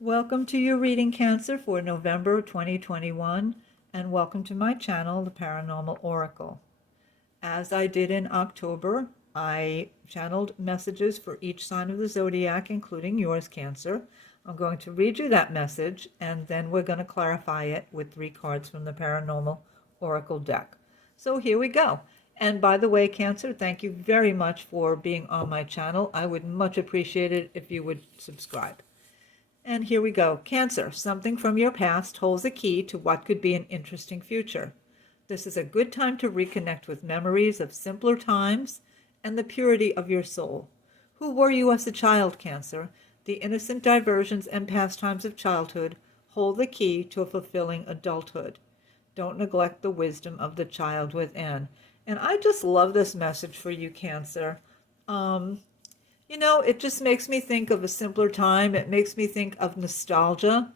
Welcome to your reading, Cancer, for November 2021, and welcome to my channel, The Paranormal Oracle. As I did in October, I channeled messages for each sign of the zodiac, including yours, Cancer. I'm going to read you that message, and then we're going to clarify it with 3 cards from the Paranormal Oracle deck. So here we go. And by the way, Cancer, thank you very much for being on my channel. I would much appreciate it if you would subscribe. And here we go. Cancer, something from your past holds a key to what could be an interesting future. This is a good time to reconnect with memories of simpler times and the purity of your soul. Who were you as a child, Cancer? The innocent diversions and pastimes of childhood hold the key to a fulfilling adulthood. Don't neglect the wisdom of the child within. And I just love this message for you, Cancer. It just makes me think of a simpler time. It makes me think of nostalgia.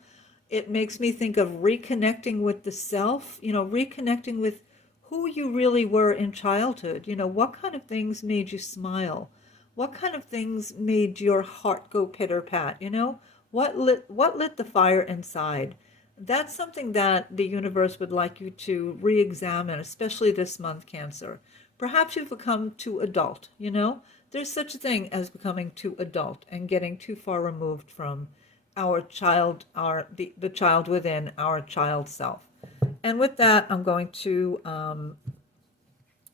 It makes me think of reconnecting with the self, reconnecting with who you really were in childhood. What kind of things made you smile? What kind of things made your heart go pitter-pat? What lit the fire inside? That's something that the universe would like you to re-examine, especially this month, Cancer. Perhaps you've become too adult. There's such a thing as becoming too adult and getting too far removed from our child, the child within, our child self. And with that, I'm going to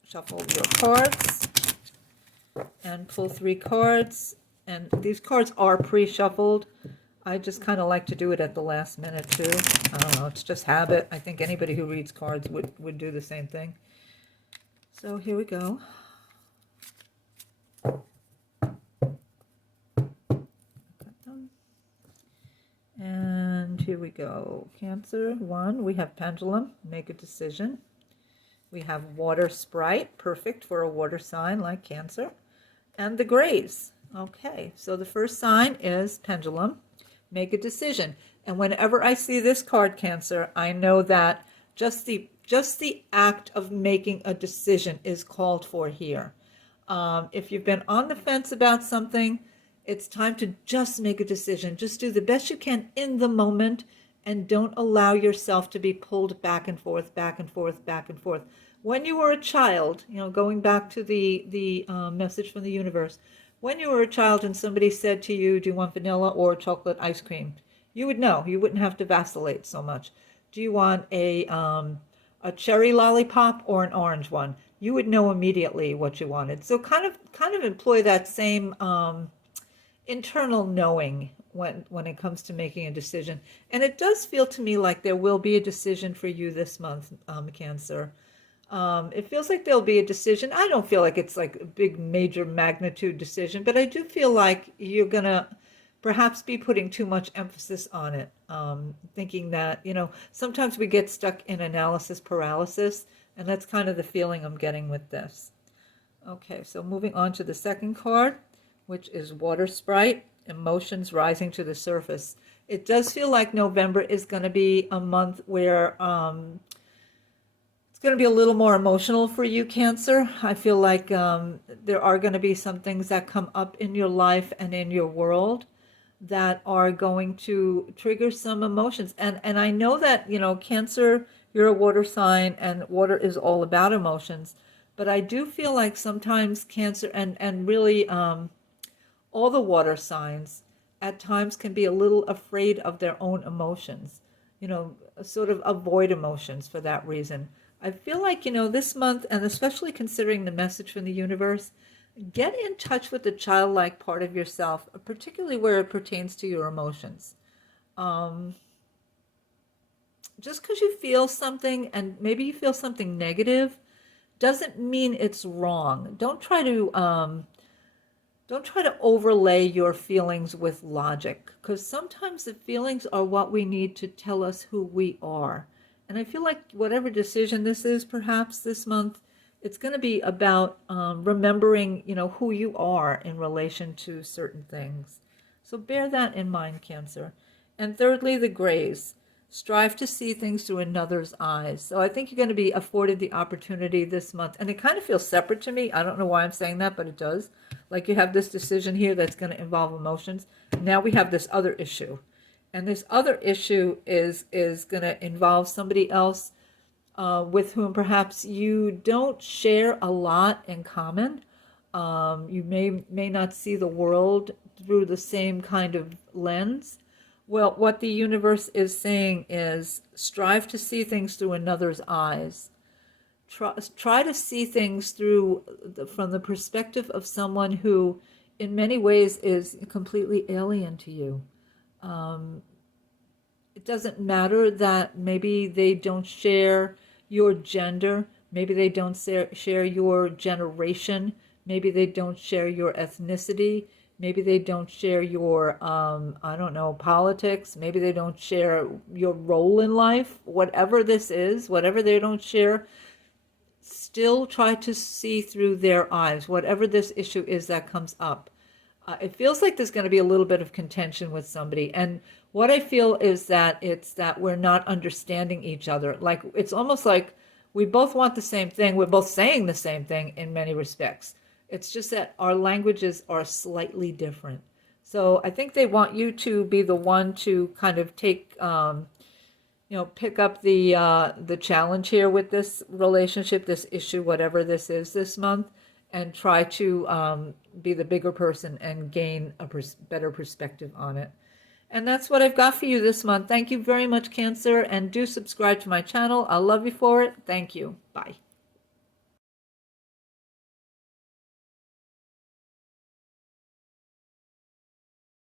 shuffle your cards and pull 3 cards. And these cards are pre-shuffled. I just kind of like to do it at the last minute too. I don't know, it's just habit. I think anybody who reads cards would do the same thing. So here we go. And here we go. Cancer 1, we have Pendulum, make a decision. We have Water Sprite, perfect for a water sign like Cancer. And the Grays. Okay, so the first sign is Pendulum, make a decision. And whenever I see this card, Cancer, I know that just the act of making a decision is called for here. If you've been on the fence about something, it's time to just make a decision. Just do the best you can in the moment and don't allow yourself to be pulled back and forth, back and forth, back and forth. When you were a child, going back to the message from the universe, when you were a child and somebody said to you, do you want vanilla or chocolate ice cream? You would know. You wouldn't have to vacillate so much. Do you want a cherry lollipop or an orange one? You would know immediately what you wanted. So kind of employ that same internal knowing when it comes to making a decision. And it does feel to me like there will be a decision for you this month, Cancer. It feels like there'll be a decision. I don't feel like it's like a big major magnitude decision, but I do feel like you're going to perhaps be putting too much emphasis on it, thinking that, sometimes we get stuck in analysis paralysis, and that's kind of the feeling I'm getting with this. Okay, so moving on to the second card, which is Water Sprite, emotions rising to the surface. It does feel like November is going to be a month where it's going to be a little more emotional for you, Cancer. I feel like there are going to be some things that come up in your life and in your world that are going to trigger some emotions. And I know that, Cancer, you're a water sign and water is all about emotions. But I do feel like sometimes Cancer and really all the water signs at times can be a little afraid of their own emotions, sort of avoid emotions for that reason. I feel like, this month, and especially considering the message from the universe, get in touch with the childlike part of yourself, particularly where it pertains to your emotions. Just because you feel something, and maybe you feel something negative, doesn't mean it's wrong. Don't try to overlay your feelings with logic, because sometimes the feelings are what we need to tell us who we are. And I feel like whatever decision this is, perhaps this month, it's going to be about remembering, who you are in relation to certain things. So bear that in mind, Cancer. And thirdly, the Grays. Strive to see things through another's eyes. So I think you're going to be afforded the opportunity this month. And it kind of feels separate to me. I don't know why I'm saying that, but it does. Like you have this decision here that's going to involve emotions. Now we have this other issue. And this other issue is going to involve somebody else with whom perhaps you don't share a lot in common. You may not see the world through the same kind of lens. Well, what the universe is saying is strive to see things through another's eyes. Try to see things from the perspective of someone who, in many ways, is completely alien to you. It doesn't matter that maybe they don't share your gender, maybe they don't share your generation, maybe they don't share your ethnicity, maybe they don't share your, I don't know, politics, maybe they don't share your role in life, whatever this is, whatever they don't share, still try to see through their eyes, whatever this issue is that comes up. It feels like there's going to be a little bit of contention with somebody. And what I feel is that it's that we're not understanding each other. Like, it's almost like we both want the same thing. We're both saying the same thing in many respects. It's just that our languages are slightly different. So I think they want you to be the one to kind of take, pick up the challenge here with this relationship, this issue, whatever this is this month, and try to be the bigger person and gain a better perspective on it. And that's what I've got for you this month. Thank you very much, Cancer, and do subscribe to my channel. I'll love you for it. Thank you. Bye.